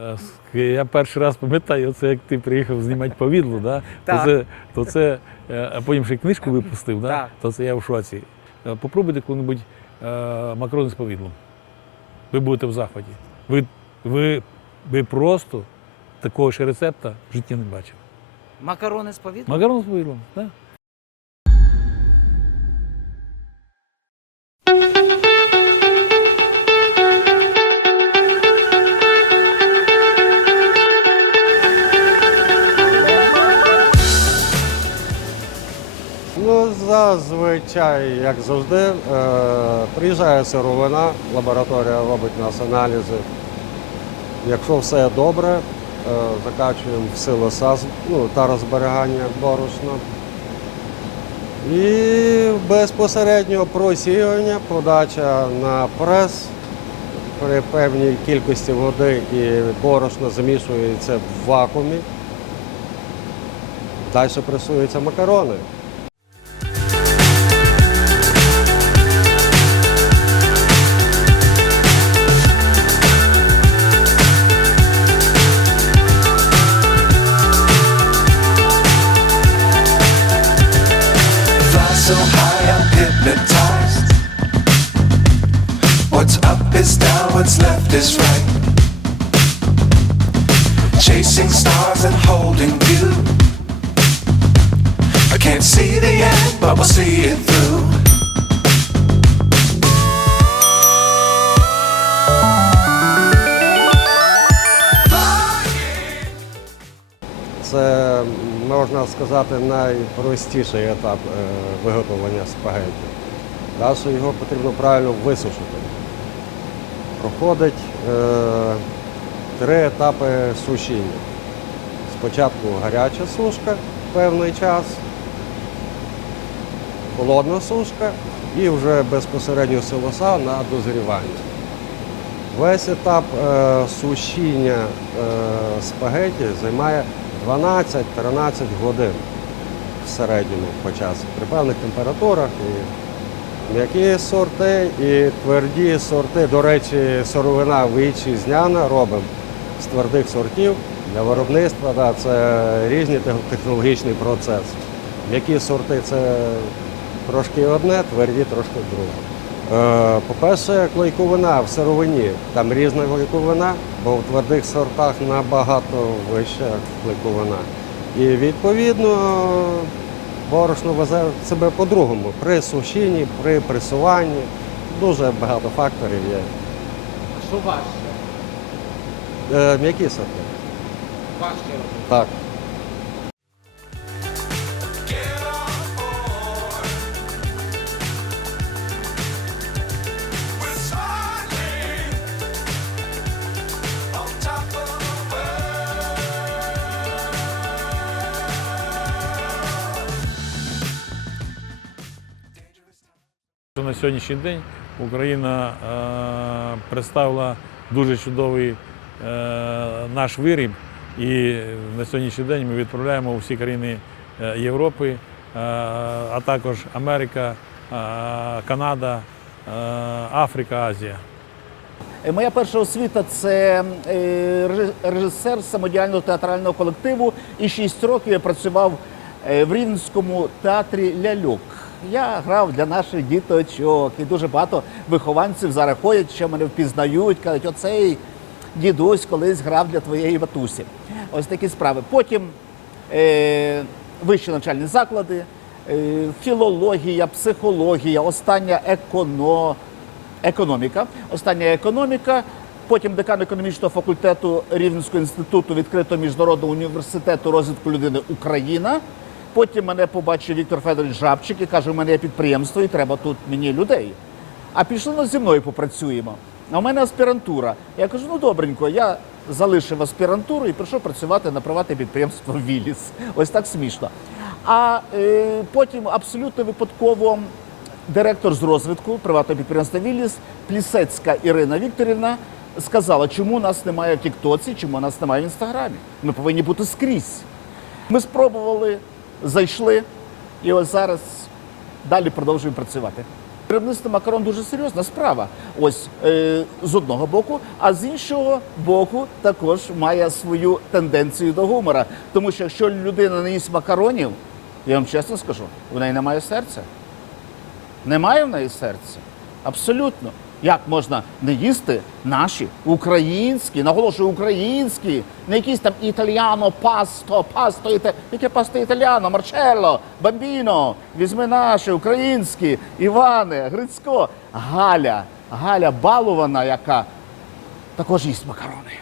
Е, Я перший раз пам'ятаю, це як ти приїхав знімати повідло, да? То це, то це е, а потім ще книжку випустив, да? То це я в шоці. Е, Попробуйте коли-небудь макарони з повідлом. Ви будете в захваті. Ви, ви, ви просто такого ще рецепта в житті не бачили. Макарони з повітря? Макарони з повідлом, так? Ну, зазвичай, як завжди, е, приїжджає сировина, лабораторія робить нас аналізи. Якщо все добре, е, закачуємо в силоса ну, та розберігання борошна. І безпосередньо просіювання, подача на прес при певній кількості води і борошно замішується в вакуумі. Далі пресуються макарони. Is right. Chasing stars and holding you. I can't see the end, but we'll see it through. Це можна сказати найпростіший етап е, виготовлення спагетті. Далі його потрібно правильно висушити. Проходить е, три етапи сушіння. Спочатку гаряча сушка певний час, холодна сушка і вже безпосередньо силоса на дозрівання. Весь етап е, сушіння е, спагеті займає 12-13 годин в середньому по часу при певних температурах. І м'які сорти і тверді сорти. До речі, сировина вітчизняна робимо з твердих сортів для виробництва. Да, це тех- технологічний процес. М'які сорти це трошки одне, тверді трошки друге. Е, По-перше, клейковина в сировині. Там різна клейковина, бо в твердих сортах набагато вища клейковина. І відповідно борошно везе себе по-другому. При сушінні, при пресуванні. Дуже багато факторів є. А Що важче? Е, М'які сорти. Важче робити. Так. На сьогоднішній день Україна е, представила дуже чудовий е, наш виріб, і на сьогоднішній день ми відправляємо у всі країни е, Європи, а також Америка, Канада, Африка, Азія. Моя перша освіта це режисер самодіяльного театрального колективу. І 6 років я працював в Рівненському театрі Ляльок. Я грав для наших діточок, і дуже багато вихованців зараз ходять, що мене впізнають, кажуть, оцей дідусь колись грав для твоєї ватусі. Ось такі справи. Потім е, вищі навчальні заклади, е, філологія, психологія, остання еконо, економіка. Остання економіка. Потім декан економічного факультету Рівненського інституту відкритого міжнародного університету розвитку людини Україна. Потім мене побачив Віктор Федорович Жабчик і каже: у мене є підприємство і треба тут мені людей. А пішли ну, зі мною попрацюємо. А у мене аспірантура. Я кажу, ну добренько, я залишив аспірантуру і прийшов працювати на приватне підприємство Віліс. Ось так смішно. А е, потім абсолютно випадково директор з розвитку приватного підприємства Віліс, Плісецька Ірина Вікторівна, сказала, чому нас немає в Тіктоці, чому нас немає в інстаграмі. Ми повинні бути скрізь. Ми спробували, зайшли, і ось зараз далі продовжуємо працювати. Виробництво макарон дуже серйозна справа. Ось е, з одного боку, а з іншого боку також має свою тенденцію до гумора. Тому що якщо людина не їсть макаронів, я вам чесно скажу, у неї немає серця. Немає в неї серця. Абсолютно. Як можна не їсти наші українські, наголошую, українські, не якісь там італіано, пасто, пасто, іте... яке пасто італіано, марчелло, бамбіно, візьми наші, українські, Іване, Грицько, Галя, Галя балована, яка також їсть макарони.